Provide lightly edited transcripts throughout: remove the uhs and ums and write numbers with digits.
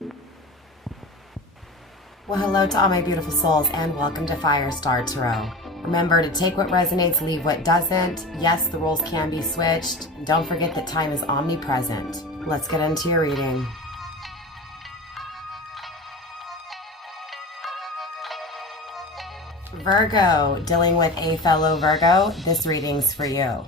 Well, hello to all my beautiful souls and welcome to Firestar Tarot. Remember to take what resonates, leave what doesn't. Yes, the roles can be switched. Don't forget that time is omnipresent. Let's get into your reading. Virgo, dealing with a fellow Virgo, this reading's for you.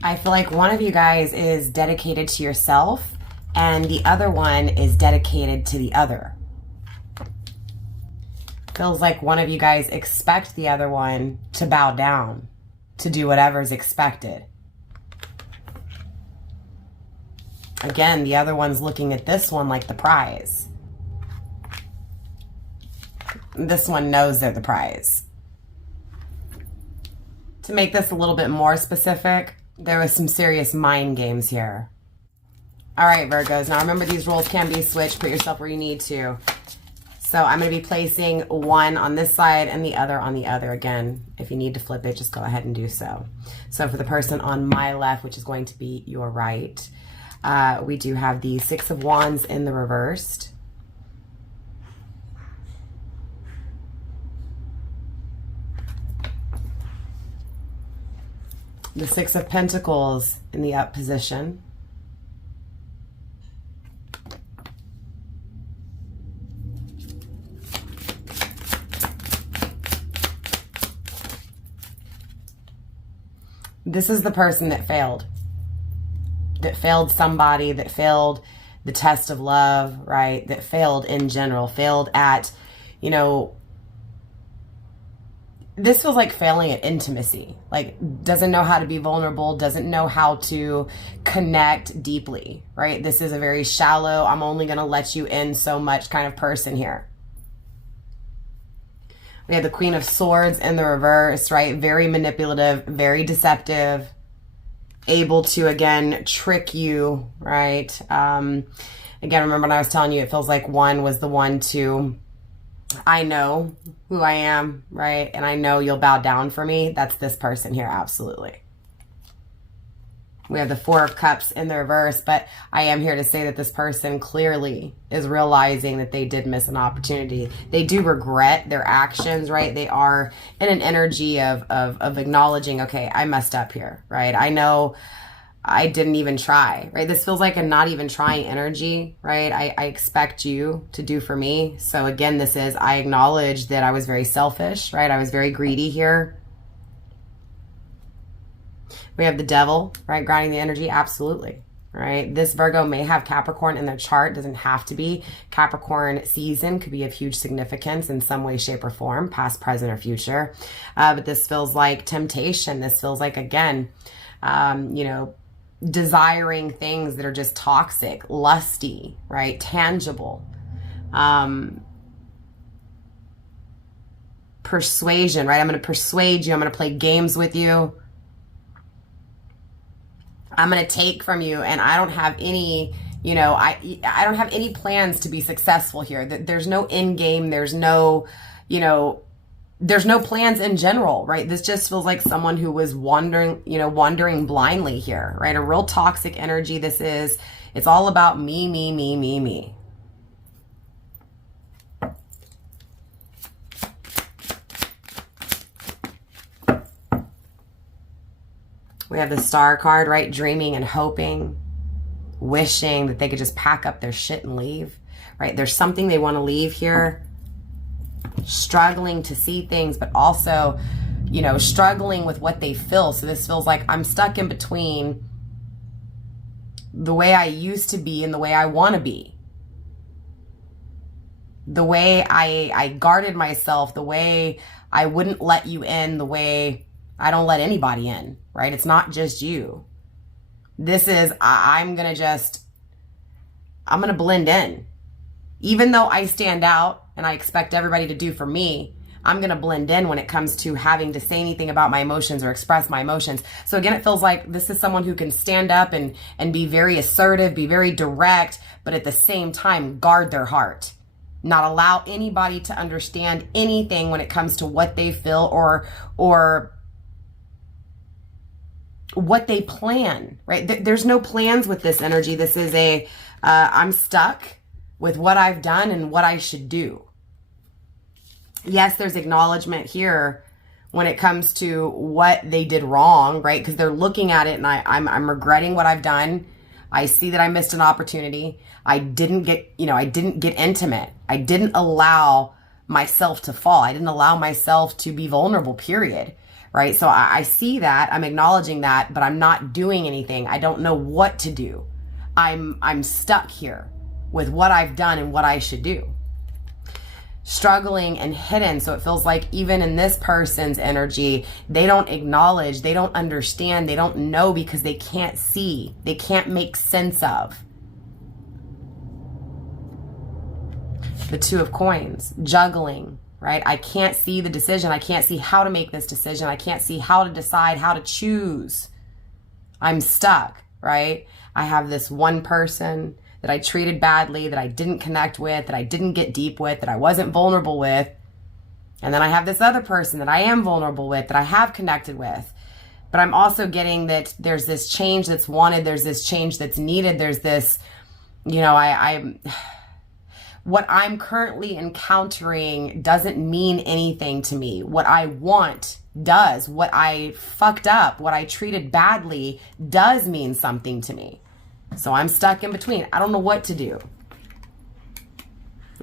I feel like one of you guys is dedicated to yourself and the other one is dedicated to the other. Feels like one of you guys expect the other one to bow down, to do whatever's expected. Again, the other one's looking at this one like the prize. This one knows they're the prize. To make this a little bit more specific, there was some serious mind games here. All right, Virgos. Now remember, these roles can be switched. Put yourself where you need to. So I'm going to be placing one on this side and the other on the other. Again, if you need to flip it, just go ahead and do so. So for the person on my left, which is going to be your right, we do have the Six of Wands in the reversed. The Six of Pentacles in the up position. This is the person that failed somebody, that failed the test of love, right? That failed in general, failed at, you know, this feels like failing at intimacy, like doesn't know how to be vulnerable, doesn't know how to connect deeply, right? This is a very shallow, I'm only going to let you in so much kind of person here. We have the Queen of Swords in the reverse, right? Very manipulative, very deceptive, able to, again, trick you, right? Again, remember when I was telling you, it feels like one was the one to, I know who I am, right? And I know you'll bow down for me. That's this person here, absolutely. We have the Four of Cups in the reverse, but I am here to say that this person clearly is realizing that they did miss an opportunity. They do regret their actions, right? They are in an energy of acknowledging, okay, I messed up here, right? I know I didn't even try, right? This feels like a not even trying energy, right? I expect you to do for me. So again, this is, I acknowledge that I was very selfish, right? I was very greedy here. We have the Devil, right? Grounding the energy, absolutely, right? This Virgo may have Capricorn in their chart, doesn't have to be. Capricorn season could be of huge significance in some way, shape, or form, past, present, or future. But this feels like temptation. This feels like, again, you know, desiring things that are just toxic, lusty, right? Tangible. Persuasion, right? I'm going to persuade you. I'm going to play games with you. I'm going to take from you, and I don't have any, you know, I don't have any plans to be successful here. There's no end game. There's no, you know, there's no plans in general, right? This just feels like someone who was wandering, you know, wandering blindly here, right? A real toxic energy. This is, it's all about me, me, me, me, me. We have the Star card, right? Dreaming and hoping, wishing that they could just pack up their shit and leave, right? There's something they want to leave here. Struggling to see things, but also, you know, struggling with what they feel. So this feels like I'm stuck in between the way I used to be and the way I want to be. The way I guarded myself, the way I wouldn't let you in, the way I don't let anybody in, right? It's not just you. This is, I'm going to blend in. Even though I stand out and I expect everybody to do for me, I'm going to blend in when it comes to having to say anything about my emotions or express my emotions. So again, it feels like this is someone who can stand up and be very assertive, be very direct, but at the same time, guard their heart. Not allow anybody to understand anything when it comes to what they feel or what they plan, right? There's no plans with this energy. This is a I'm stuck with what I've done and what I should do. Yes, there's acknowledgement here when it comes to what they did wrong, right? Because they're looking at it and I'm regretting what I've done. I see that I missed an opportunity. I didn't get intimate. I didn't allow myself to fall. I didn't allow myself to be vulnerable, period. Right? So I see that, I'm acknowledging that, but I'm not doing anything. I don't know what to do. I'm stuck here with what I've done and what I should do. Struggling and hidden. So it feels like even in this person's energy, they don't acknowledge, they don't understand, they don't know because they can't see, they can't make sense of. The Two of Coins, juggling, right? I can't see the decision. I can't see how to make this decision. I can't see how to decide, how to choose. I'm stuck, right? I have this one person that I treated badly, that I didn't connect with, that I didn't get deep with, that I wasn't vulnerable with. And then I have this other person that I am vulnerable with, that I have connected with. But I'm also getting that there's this change that's wanted. There's this change that's needed. There's this, what I'm currently encountering doesn't mean anything to me. What I want does. What I fucked up, what I treated badly does mean something to me. So I'm stuck in between. I don't know what to do.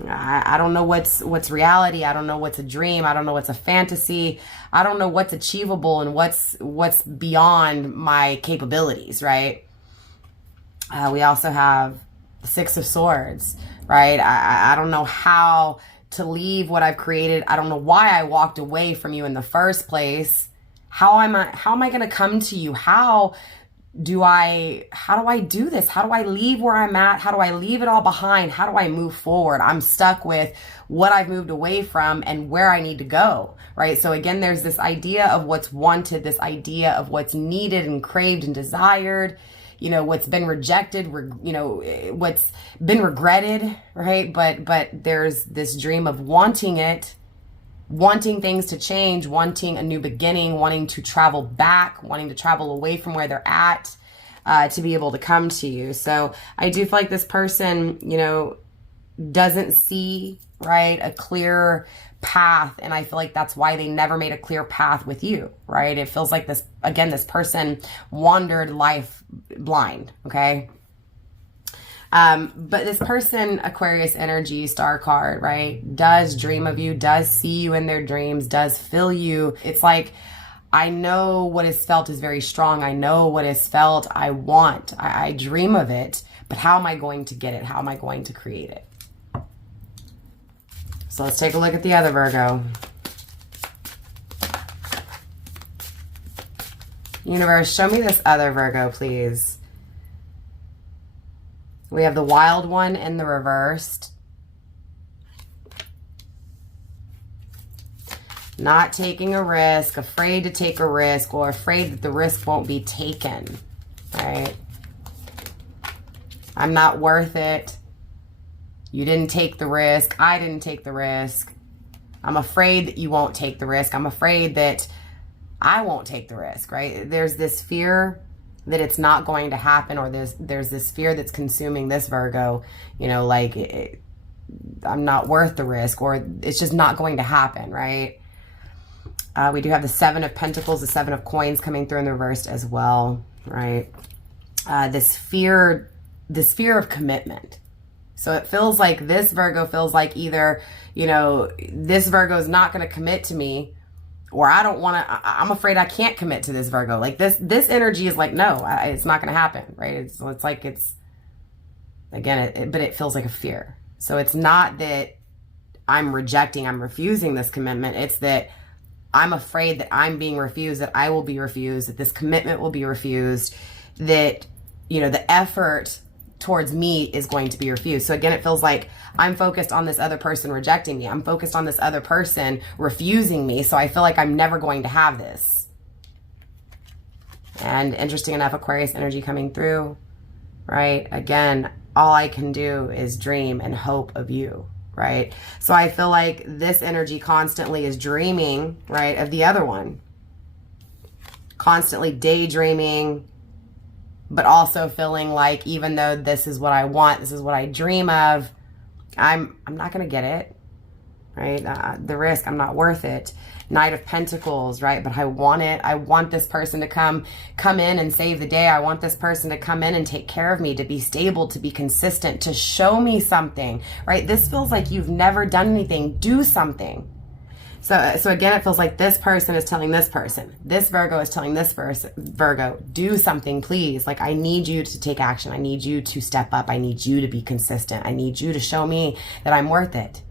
I don't know what's reality. I don't know what's a dream. I don't know what's a fantasy. I don't know what's achievable and what's beyond my capabilities, right? We also have the Six of Swords, right? I don't know how to leave what I've created. I don't know why I walked away from you in the first place. How am I going to come to you? How do I do this? How do I leave where I'm at? How do I leave it all behind? How do I move forward? I'm stuck with what I've moved away from and where I need to go, right? So again, there's this idea of what's wanted, this idea of what's needed and craved and desired, what's been rejected, what's been regretted, right? But there's this dream of wanting it, wanting things to change, wanting a new beginning, wanting to travel back, wanting to travel away from where they're at, to be able to come to you. So I do feel like this person, doesn't see, right, a clear path. And I feel like that's why they never made a clear path with you, right? It feels like this person wandered life blind, okay? But this person, Aquarius energy, star card, right, does dream of you, does see you in their dreams, does feel you. It's like, I know what is felt is very strong. I know what is felt I want. I dream of it, but how am I going to get it? How am I going to create it? So let's take a look at the other Virgo. Universe, show me this other Virgo, please. We have the Wild One in the reversed. Not taking a risk, afraid to take a risk, or afraid that the risk won't be taken, right? I'm not worth it. You didn't take the risk. I didn't take the risk. I'm afraid that you won't take the risk. I'm afraid that I won't take the risk, right? There's this fear that it's not going to happen, or there's this fear that's consuming this Virgo, I'm not worth the risk, or it's just not going to happen, right? We do have the Seven of Pentacles, the Seven of Coins coming through in the reversed as well, right? This fear of commitment. So it feels like this Virgo feels like either, this Virgo is not going to commit to me, or I don't want to, I'm afraid I can't commit to this Virgo. Like this energy is like, no, it's not going to happen, right? But it feels like a fear. So it's not that I'm refusing this commitment. It's that I'm afraid that I'm being refused, that I will be refused, that this commitment will be refused, that, the effort towards me is going to be refused. So again, it feels like I'm focused on this other person rejecting me. I'm focused on this other person refusing me. So I feel like I'm never going to have this. And interesting enough, Aquarius energy coming through, right? Again, all I can do is dream and hope of you, right? So I feel like this energy constantly is dreaming, right, of the other one. Constantly daydreaming, but also feeling like even though this is what I want, this is what I dream of, I'm not going to get it, right? The risk, I'm not worth it. Knight of Pentacles, right? But I want it. I want this person to come in and save the day. I want this person to come in and take care of me, to be stable, to be consistent, to show me something, right? This feels like you've never done anything. Do something. So again, it feels like this person is telling this person. This Virgo is telling this Virgo, do something, please. Like, I need you to take action. I need you to step up. I need you to be consistent. I need you to show me that I'm worth it.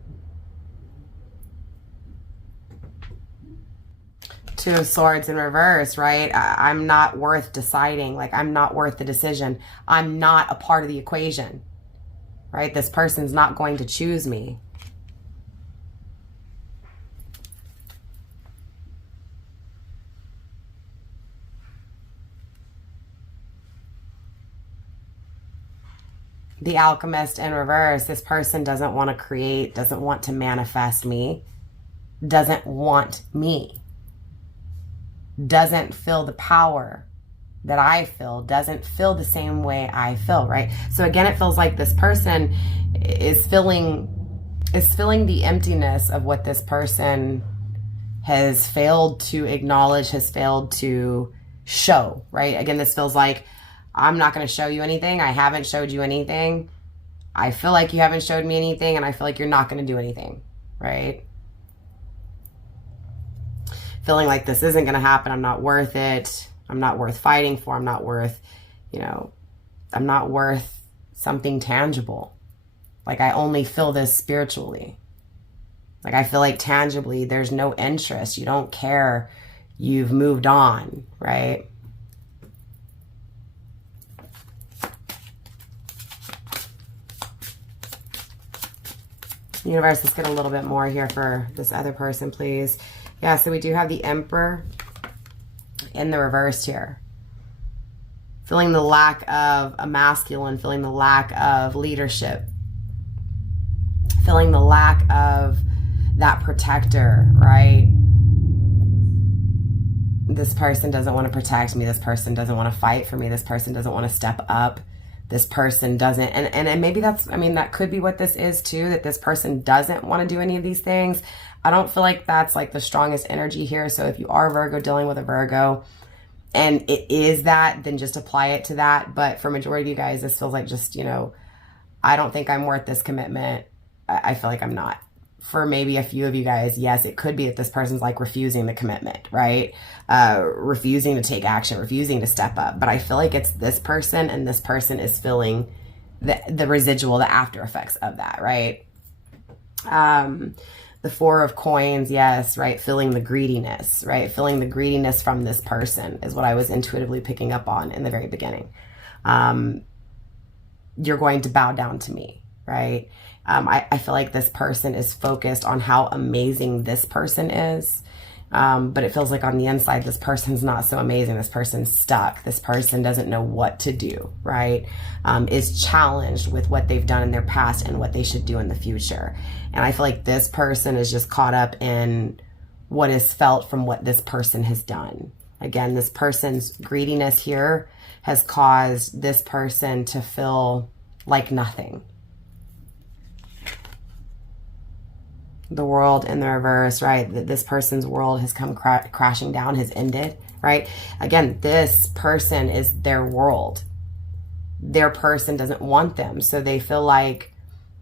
Two of Swords in reverse, right? I'm not worth deciding. Like, I'm not worth the decision. I'm not a part of the equation, right? This person's not going to choose me. The Alchemist in reverse. This person doesn't want to create, doesn't want to manifest me, doesn't want me. Doesn't feel the power that I feel, doesn't feel the same way I feel, right? So again, it feels like this person is feeling the emptiness of what this person has failed to acknowledge, has failed to show, right? Again, this feels like, I'm not going to show you anything. I haven't showed you anything. I feel like you haven't showed me anything, and I feel like you're not going to do anything, right? Feeling like this isn't going to happen. I'm not worth it. I'm not worth fighting for. I'm not worth, I'm not worth something tangible. Like, I only feel this spiritually. Like, I feel like tangibly there's no interest. You don't care. You've moved on, right? Universe, let's get a little bit more here for this other person, please. Yeah, so we do have the Emperor in the reverse here. Feeling the lack of a masculine, feeling the lack of leadership, feeling the lack of that protector, right? This person doesn't want to protect me. This person doesn't want to fight for me. This person doesn't want to step up. This person doesn't, and maybe that's, that could be what this is too, that this person doesn't want to do any of these things. I don't feel like that's like the strongest energy here. So if you are Virgo dealing with a Virgo and it is that, then just apply it to that. But for majority of you guys, this feels like just, I don't think I'm worth this commitment. I feel like I'm not. For maybe a few of you guys, yes, it could be that this person's like refusing the commitment, right? Refusing to take action, refusing to step up. But I feel like it's this person, and this person is feeling the residual, the after effects of that, right? The Four of Coins, yes, right? Feeling the greediness, right? Feeling the greediness from this person is what I was intuitively picking up on in the very beginning. You're going to bow down to me, right? I feel like this person is focused on how amazing this person is. But it feels like on the inside, this person's not so amazing. This person's stuck. This person doesn't know what to do, right? Is challenged with what they've done in their past and what they should do in the future. And I feel like this person is just caught up in what is felt from what this person has done. Again, this person's greediness here has caused this person to feel like nothing. The World in the reverse, right? This person's world has come crashing down, has ended, right? Again, this person is their world. Their person doesn't want them. So they feel like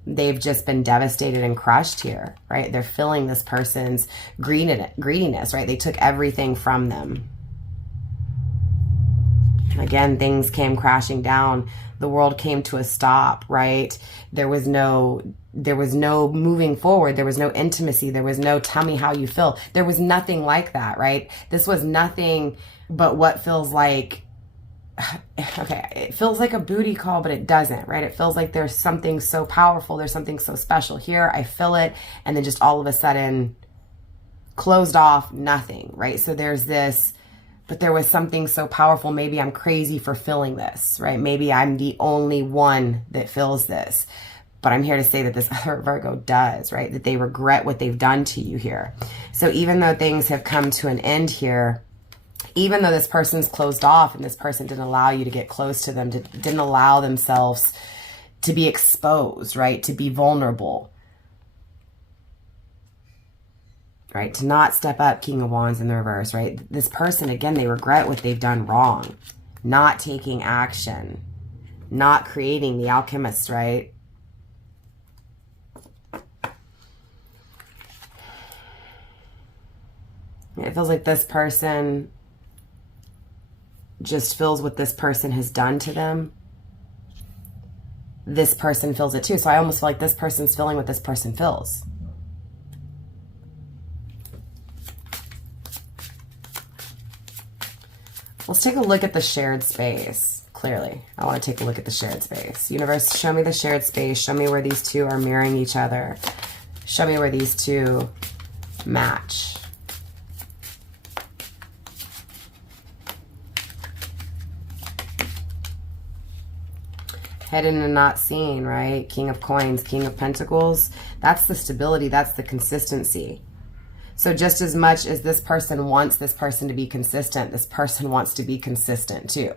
they've just been devastated and crushed here, right? They're feeling this person's greediness, right? They took everything from them. Again, things came crashing down. The world came to a stop, right? There was no moving forward. There was no intimacy. There was no tell me how you feel. There was nothing like that, right? This was nothing but what feels like, okay, it feels like a booty call, but it doesn't, right? It feels like there's something so powerful. There's something so special here. I feel it. And then just all of a sudden closed off, nothing, right? So there's this, but there was something so powerful. Maybe I'm crazy for feeling this, right? Maybe I'm the only one that feels this. But I'm here to say that this other Virgo does, right? That they regret what they've done to you here. So even though things have come to an end here, Even though this person's closed off and this person didn't allow you to get close to them, didn't allow themselves to be exposed, right? To be vulnerable, right? To not step up, King of Wands in the reverse, right? This person, again, they regret what they've done wrong. Not taking action. Not creating the alchemist, right? It feels like this person just feels what this person has done to them. This person feels it too. So I almost feel like this person's feeling what this person feels. Let's take a look at the shared space. Clearly, I want to take a look at the shared space. Universe, show me the shared space. Show me where these two are mirroring each other. Show me where these two match. Hidden and not seen, right? King of Coins, King of Pentacles. That's the stability. That's the consistency. So just as much as this person wants this person to be consistent, this person wants to be consistent too.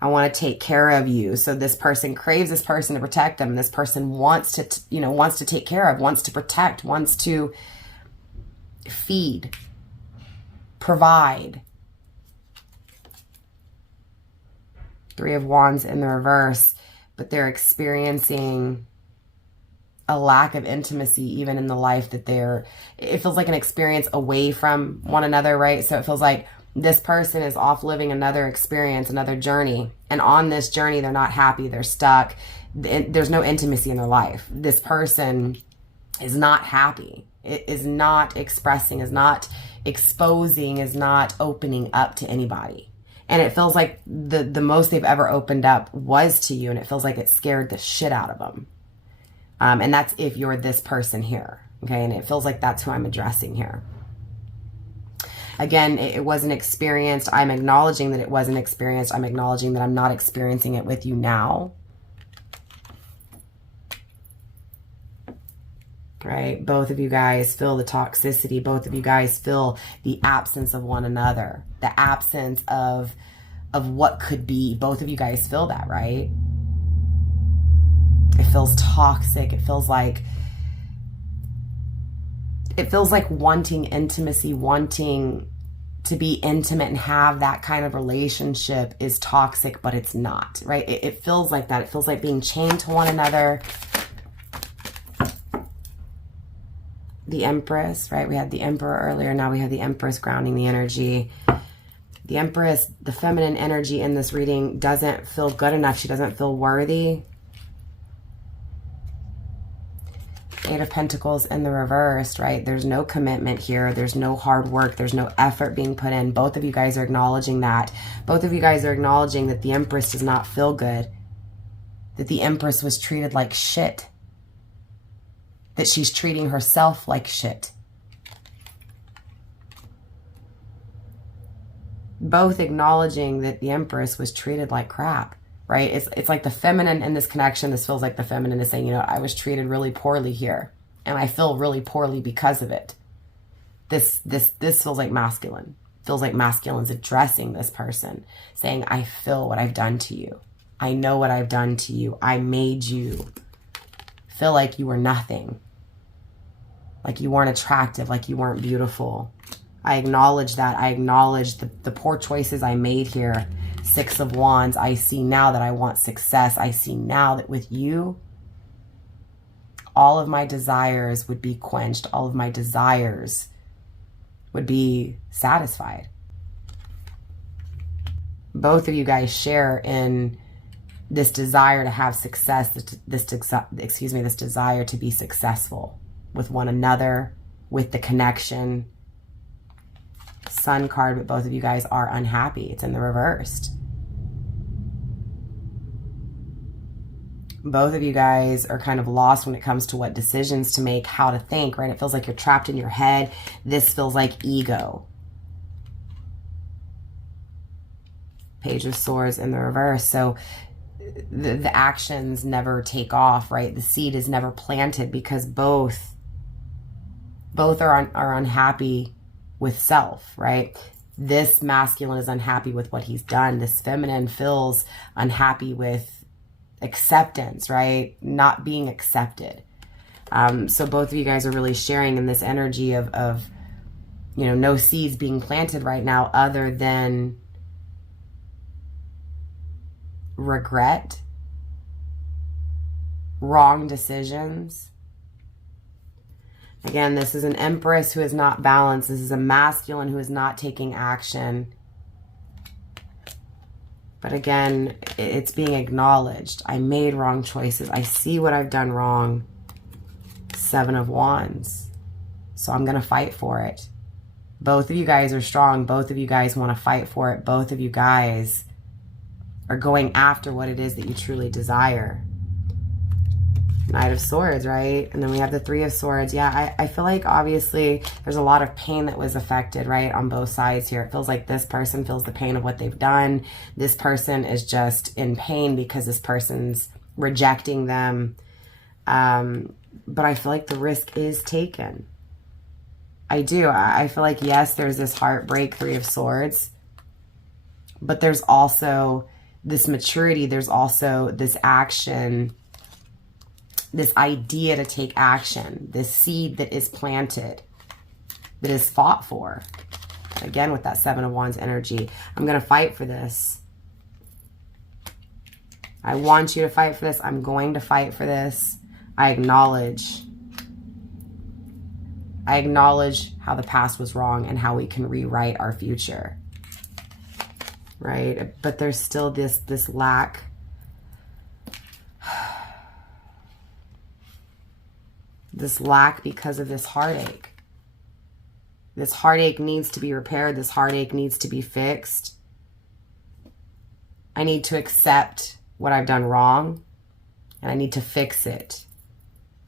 I want to take care of you. So this person craves this person to protect them. This person wants to, wants to take care of, wants to protect, wants to feed, provide. Three of Wands in the reverse, but they're experiencing a lack of intimacy even in the life that it feels like an experience away from one another, right? So it feels like this person is off living another experience, another journey. And on this journey, they're not happy. They're stuck. There's no intimacy in their life. This person is not happy. It is not expressing, is not exposing, is not opening up to anybody. And it feels like the most they've ever opened up was to you. And it feels like it scared the shit out of them. And that's if you're this person here. Okay. And it feels like that's who I'm addressing here. Again, it wasn't experienced. I'm acknowledging that it wasn't experienced. I'm acknowledging that I'm not experiencing it with you now. Right? Both of you guys feel the toxicity. Both of you guys feel the absence of one another. The absence of what could be. Both of you guys feel that, right? It feels toxic. It feels like wanting intimacy, wanting to be intimate and have that kind of relationship is toxic, but it's not, right? It feels like that. It feels like being chained to one another. The Empress, right? We had the Emperor earlier. Now we have the Empress grounding the energy. The Empress, the feminine energy in this reading doesn't feel good enough. She doesn't feel worthy. Eight of Pentacles in the reverse, right? There's no commitment here. There's no hard work. There's no effort being put in. Both of you guys are acknowledging that. Both of you guys are acknowledging that the Empress does not feel good. That the Empress was treated like shit. That she's treating herself like shit. Both acknowledging that the Empress was treated like crap, right? It's like the feminine in this connection. This feels like the feminine is saying, I was treated really poorly here. And I feel really poorly because of it. This feels like masculine. Feels like masculine's addressing this person. Saying, I feel what I've done to you. I know what I've done to you. I made you feel like you were nothing. Like you weren't attractive, like you weren't beautiful. I acknowledge that. I acknowledge the poor choices I made here. Six of Wands. I see now that I want success. I see now that with you, all of my desires would be quenched. All of my desires would be satisfied. Both of you guys share in this desire to have success, this desire to be successful with one another, with the connection. Sun card, but both of you guys are unhappy. It's in the reversed. Both of you guys are kind of lost when it comes to what decisions to make, how to think, right? It feels like you're trapped in your head. This feels like ego. Page of Swords in the reverse. So the actions never take off, right? The seed is never planted because both are unhappy with self, right? This masculine is unhappy with what he's done. This feminine feels unhappy with acceptance, right? Not being accepted. So both of you guys are really sharing in this energy of you know, no seeds being planted right now other than regret, wrong decisions. Again, this is an Empress who is not balanced. This is a masculine who is not taking action. But again, it's being acknowledged. I made wrong choices. I see what I've done wrong. 7 of Wands. So I'm going to fight for it. Both of you guys are strong. Both of you guys want to fight for it. Both of you guys are going after what it is that you truly desire. Knight of Swords, right? And then we have the 3 of Swords. Yeah, I feel like obviously there's a lot of pain that was affected, right? On both sides here. It feels like this person feels the pain of what they've done. This person is just in pain because this person's rejecting them. But I feel like the risk is taken. I do. I feel like, yes, there's this heartbreak, 3 of Swords. But there's also this maturity. There's also this action, this idea to take action, this seed that is planted, that is fought for. Again, with that 7 of Wands energy, I'm going to fight for this. I want you to fight for this. I'm going to fight for this. I acknowledge how the past was wrong and how we can rewrite our future. Right? But there's still this lack. This lack because of this heartache. This heartache needs to be repaired. This heartache needs to be fixed. I need to accept what I've done wrong, and I need to fix it,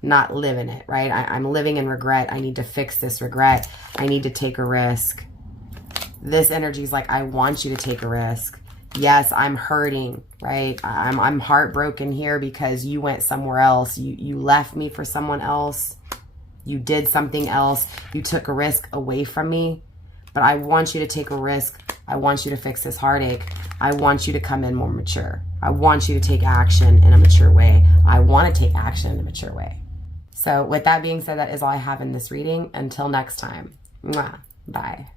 not live in it, right? I'm living in regret. I need to fix this regret. I need to take a risk. This energy is like, I want you to take a risk. Yes, I'm hurting, right? I'm heartbroken here because you went somewhere else. You left me for someone else. You did something else. You took a risk away from me. But I want you to take a risk. I want you to fix this heartache. I want you to come in more mature. I want you to take action in a mature way. I want to take action in a mature way. So with that being said, that is all I have in this reading. Until next time. Mwah. Bye.